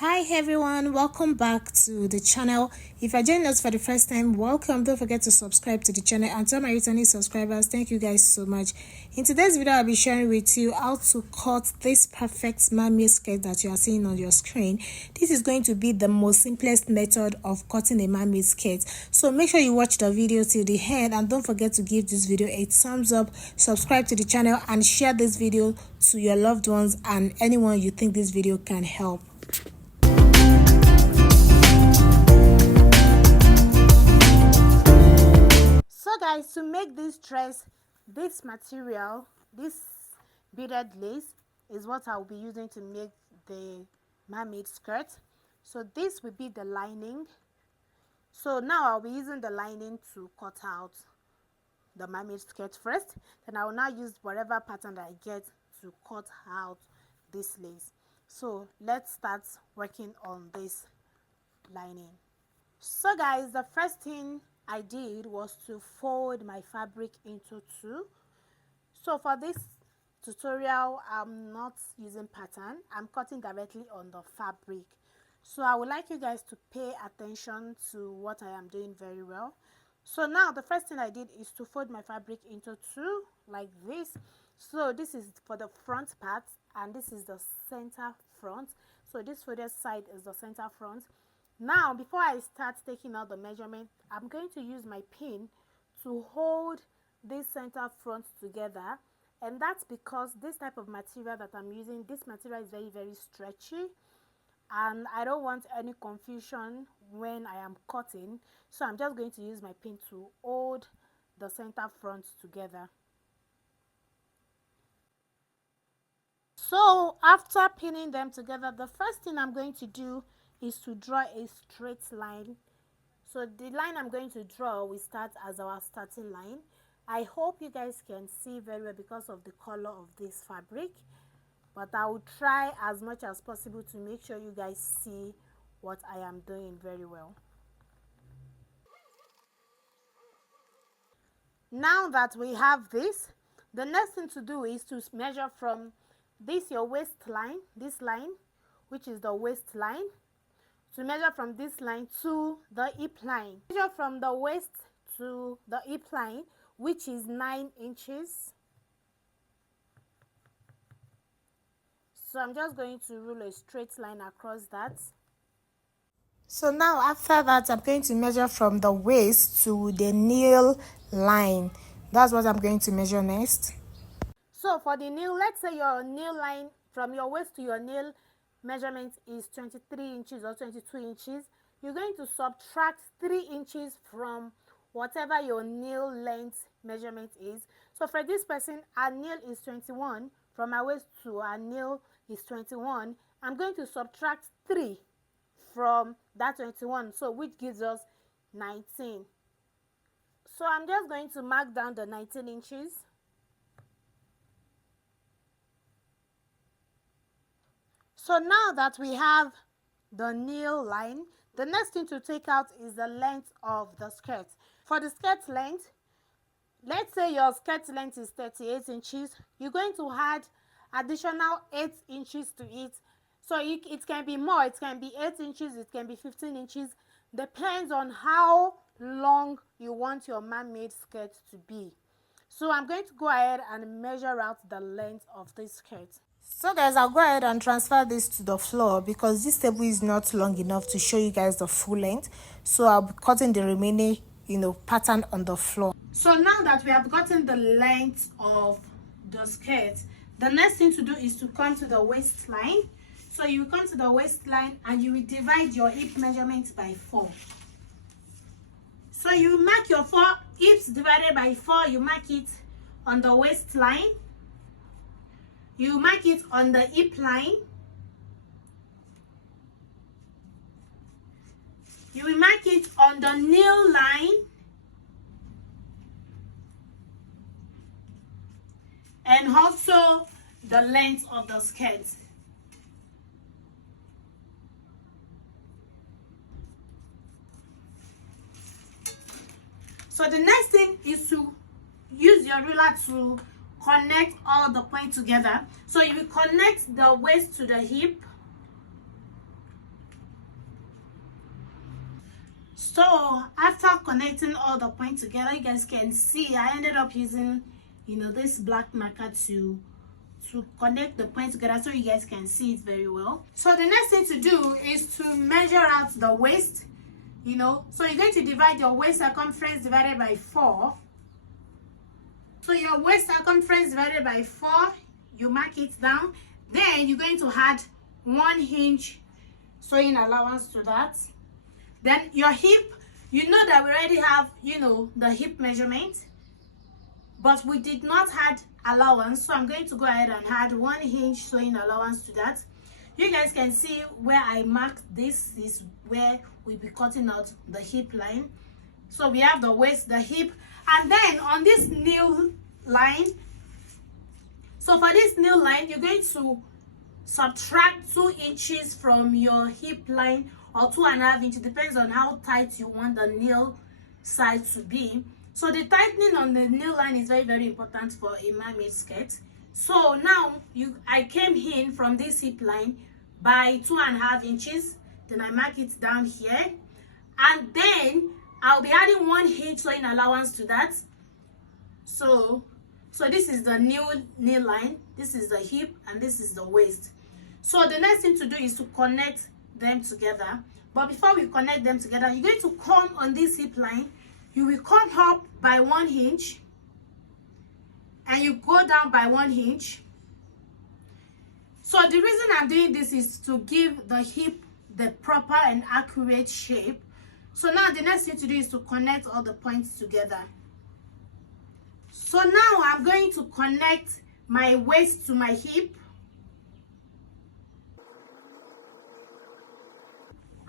Hi everyone, welcome back to the channel. If you're joining us for the first time, welcome. Don't forget to subscribe to the channel, and to my returning subscribers, thank you guys so much. In today's video, I'll be sharing with you how to cut this perfect mermaid skirt that you are seeing on your screen. This is going to be the most simplest method of cutting a mermaid skirt, so make sure you watch the video till the end, and don't forget to give this video a thumbs up, subscribe to the channel, and share this video to your loved ones and anyone you think this video can help. So guys, to make this dress, this material, this beaded lace is what I'll be using to make the mermaid skirt. So this will be the lining. So now I'll be using the lining to cut out the mermaid skirt first. Then I will now use whatever pattern that I get to cut out this lace. So let's start working on this lining. So guys, the first thing I did was to fold my fabric into two. So for this tutorial, I'm not using pattern, I'm cutting directly on the fabric. So I would like you guys to pay attention to what I am doing very well. So now the first thing I did is to fold my fabric into two like this. So this is for the front part and this is the center front. So this folded side is the center front. Now, before I start taking out the measurement, I'm going to use my pin to hold this center front together, and that's because this type of material that I'm using, this material is very stretchy, and I don't want any confusion when I am cutting, so I'm just going to use my pin to hold the center front together. So after pinning them together, the first thing I'm going to do is to draw a straight line. So the line I'm going to draw will start as our starting line. I hope you guys can see very well because of the color of this fabric, but I will try as much as possible to make sure you guys see what I am doing very well. Now that we have this, the next thing to do is to measure from this your waistline, this line, which is the waistline, to measure from this line to the hip line. Measure from the waist to the hip line, which is 9 inches. So I'm just going to rule a straight line across that. So now after that, I'm going to measure from the waist to the nail line. That's what I'm going to measure next. So for the nail, let's say your nail line from your waist to your nail measurement is 23 inches or 22 inches. You're going to subtract 3 inches from whatever your nail length measurement is. So for this person, our nail is 21. From my waist to our nail is 21. I'm going to subtract 3 from that 21, so which gives us 19. So I'm just going to mark down the 19 inches. So now that we have the nail line, the next thing to take out is the length of the skirt. For the skirt length, let's say your skirt length is 38 inches, you're going to add additional 8 inches to it. So it can be more, it can be 8 inches, it can be 15 inches, depends on how long you want your mermaid skirt to be. So I'm going to go ahead and measure out the length of this skirt. So guys, I'll go ahead and transfer this to the floor because this table is not long enough to show you guys the full length. So I'll be cutting the remaining, pattern on the floor. So now that we have gotten the length of the skirt, the next thing to do is to come to the waistline. So you will come to the waistline and you will divide your hip measurement by 4. So you mark your 4 hips divided by 4, you mark it on the waistline. You mark it on the hip line. You will mark it on the nail line. And also the length of the skirt. So the next thing is to use your ruler to connect all the points together. So you will connect the waist to the hip, So after connecting all the points together, you guys can see I ended up using, this black marker to connect the points together so you guys can see it very well. So the next thing to do is to measure out the waist. So you're going to divide your waist circumference divided by 4. So your waist circumference divided by 4, you mark it down. Then you're going to add 1 inch sewing allowance to that. Then your hip, you know that we already have, the hip measurement, but we did not add allowance. So I'm going to go ahead and add 1 inch sewing allowance to that. You guys can see where I marked this is where we'll be cutting out the hip line. So we have the waist, the hip, and then on this new line, so for this new line, you're going to subtract 2 inches from your hip line, or 2.5 inches, depends on how tight you want the nail side to be. So the tightening on the nail line is very, very important for a mermaid skirt. So now I came in from this hip line by 2.5 inches. Then I mark it down here, and then I'll be adding 1 inch sewing allowance to that. So this is the new nail line, this is the hip, and this is the waist. So the next thing to do is to connect them together. But before we connect them together, you're going to come on this hip line. You will come up by 1 inch, and you go down by 1 inch. So the reason I'm doing this is to give the hip the proper and accurate shape. So now the next thing to do is to connect all the points together. So now I'm going to connect my waist to my hip,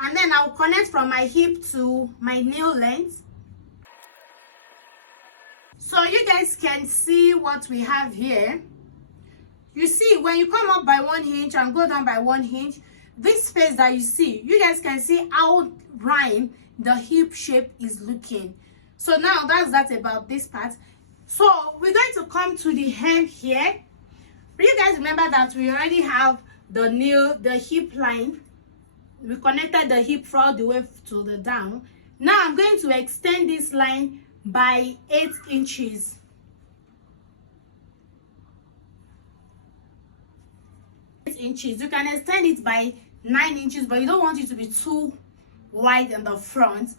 and then I'll connect from my hip to my nail length. So you guys can see what we have here. You see, when you come up by 1 inch and go down by 1 inch, this space that you see, you guys can see how round the hip shape is looking. So now that's that about this part. So we're going to come to the hem here. You guys remember that we already have the hip line. We connected the hip all the way to the down. Now I'm going to extend this line by 8 inches. You can extend it by 9 inches, but you don't want it to be too wide in the front.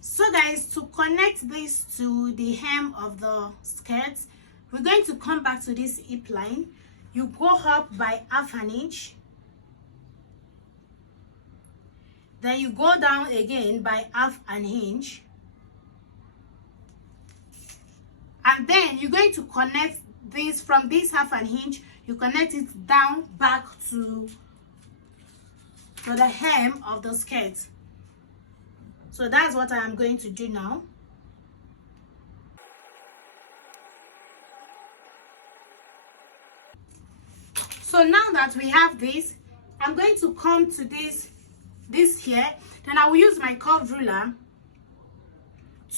So guys, to connect this to the hem of the skirt, we're going to come back to this hip line. You go up by 1/2 inch, then you go down again by 1/2 inch, and then you're going to connect this from this 1/2 inch. You connect it down back to the hem of the skirt. So that's what I am going to do now. So now that we have this, I'm going to come to this here. Then I will use my curved ruler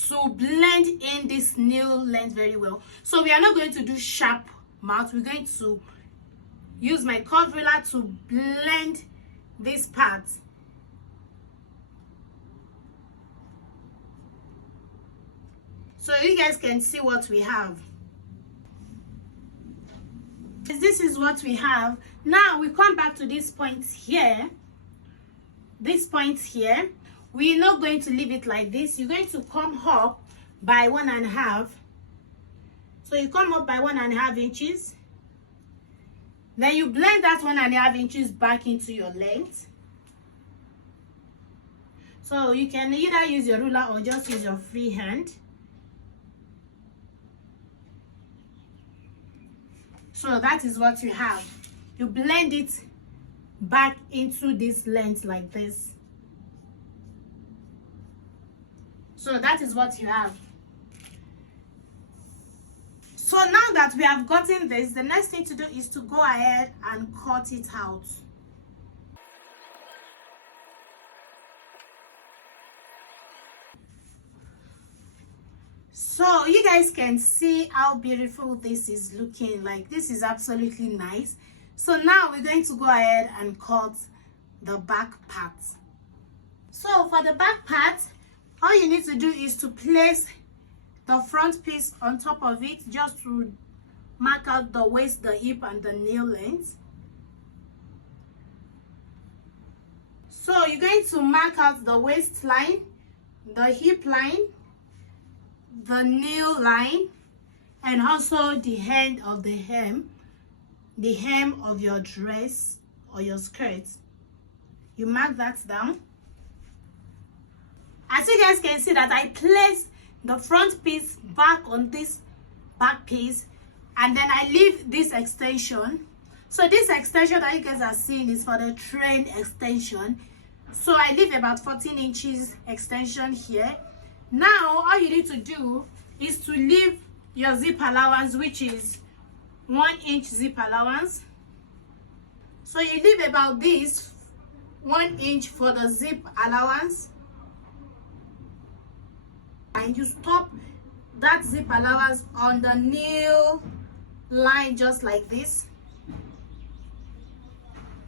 to blend in this nail length very well. So we are not going to do sharp marks. We're going to use my curved ruler to blend this part. So you guys can see what we have. This is what we have. Now we come back to this point here. This point here. We're not going to leave it like this. You're going to come up by 1.5. So you come up by 1.5 inches. Then you blend that 1.5 inches back into your length. So you can either use your ruler or just use your free hand. So that is what you have. You blend it back into this length like this. So that is what you have. So now that we have gotten this, the next thing to do is to go ahead and cut it out. So you guys can see how beautiful this is looking. Like, this is absolutely nice. So now we're going to go ahead and cut the back part. So for the back part, all you need to do is to place the front piece on top of it, just to mark out the waist, the hip, and the knee length. So you're going to mark out the waistline, the hip line, the knee line, and also the end of the hem of your dress or your skirt. You mark that down. As you guys can see that I placed the front piece back on this back piece, and then I leave this extension. So this extension that you guys are seeing is for the train extension. So I leave about 14 inches extension here. Now all you need to do is to leave your zip allowance, which is 1 inch zip allowance. So you leave about this 1 inch for the zip allowance, and you stop that zip allowance on the knee line, just like this.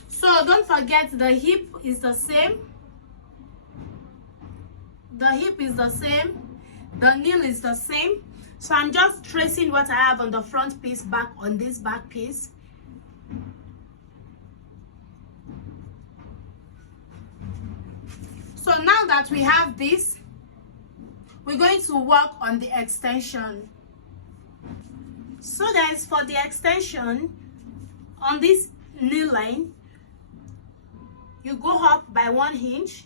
So don't forget, the hip is the same, the hip is the same, the knee is the same. So I'm just tracing what I have on the front piece back on this back piece. So now that we have this, we're going to work on the extension. So guys, for the extension on this knee line, you go up by 1 inch,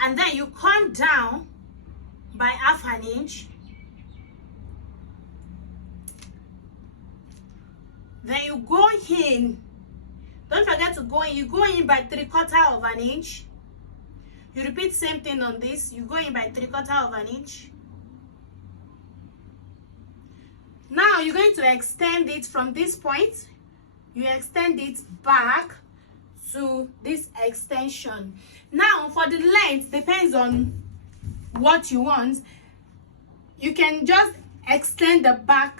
and then you come down by ½ inch. Then you go in, don't forget to go in, you go in by 3/4 inch. You repeat same thing on this, you go in by 3/4 inch. Now you're going to extend it from this point, you extend it back to this extension. Now for the length, depends on what you want. You can just extend the back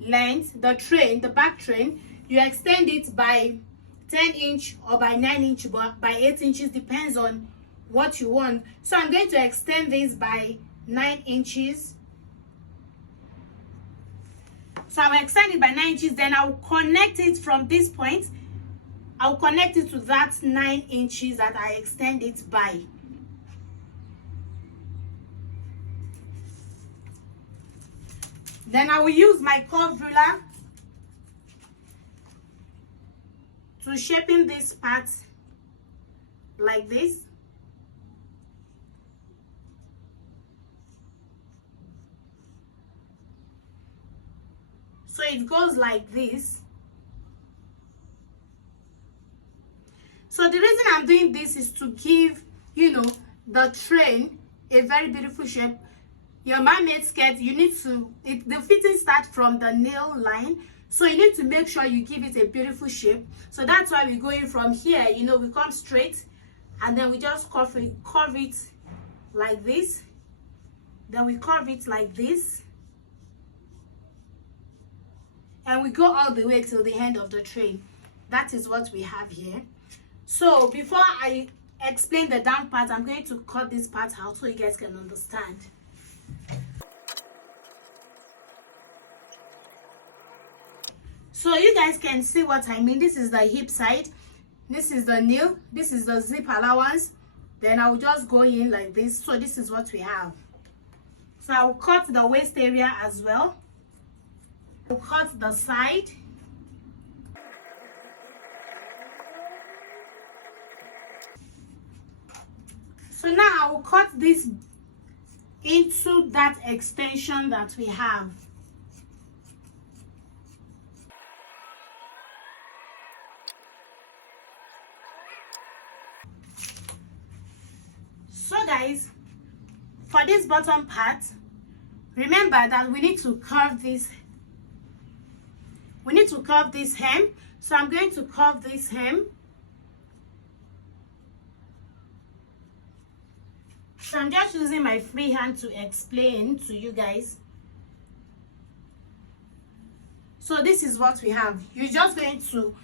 length, the back train, you extend it by 10 inch or by 9 inch, but by 8 inches, depends on what you want. So I'm going to extend this by 9 inches. So I'll extend it by 9 inches, then I'll connect it from this point. I'll connect it to that 9 inches that I extend it by. Then I will use my curve ruler to shaping this part like this. So it goes like this. So the reason I'm doing this is to give, the train a very beautiful shape. Your mermaid skirt, you need to, the fitting starts from the nail line. So you need to make sure you give it a beautiful shape. So that's why we're going from here, we come straight, and then we just curve it like this. Then we curve it like this. And we go all the way till the end of the train. That is what we have here. So before I explain the down part, I'm going to cut this part out so you guys can understand. So you guys can see what I mean. This is the hip side, this is the knee, this is the zip allowance. Then I'll just go in like this. So this is what we have. So I'll cut the waist area as well. I'll cut the side. So now I will cut this into that extension that we have. So guys, for this bottom part, remember that we need to curve this. We need to curve this hem. So I'm going to curve this hem. So I'm just using my free hand to explain to you guys. So this is what we have. You're just going to,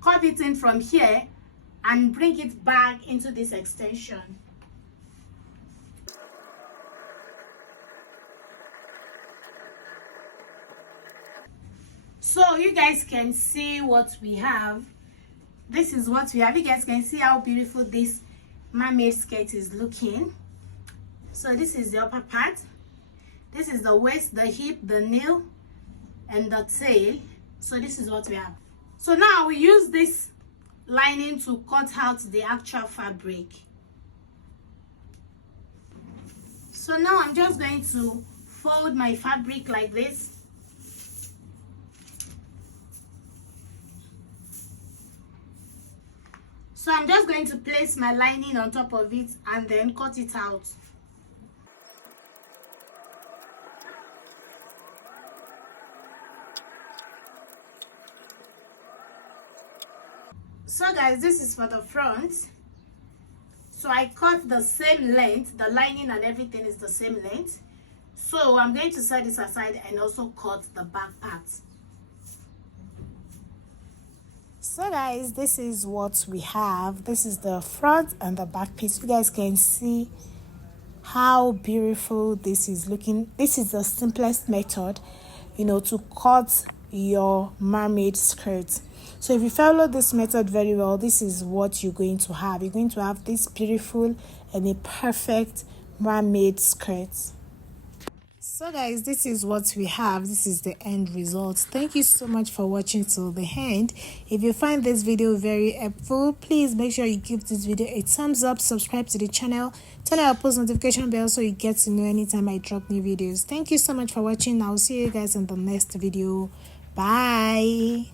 curve it in from here and bring it back into this extension. So you guys can see what we have. This is what we have. You guys can see how beautiful this mermaid skirt is looking. So this is the upper part, this is the waist, the hip, the nail, and the tail. So this is what we have. So now we use this lining to cut out the actual fabric. So now I'm just going to fold my fabric like this. So I'm just going to place my lining on top of it and then cut it out. So guys, this is for the front. So I cut the same length, the lining and everything is the same length. So I'm going to set this aside and also cut the back part. So guys, this is what we have. This is the front and the back piece. You guys can see how beautiful this is looking. This is the simplest method, to cut your mermaid skirt. So if you follow this method very well, this is what you're going to have. You're going to have this beautiful and a perfect mermaid skirt. So guys, this is what we have. This is the end result. Thank you so much for watching till the end. If you find this video very helpful, please make sure you give this video a thumbs up, subscribe to the channel, turn on your post notification bell so you get to know anytime I drop new videos. Thank you so much for watching. I'll see you guys in the next video. Bye.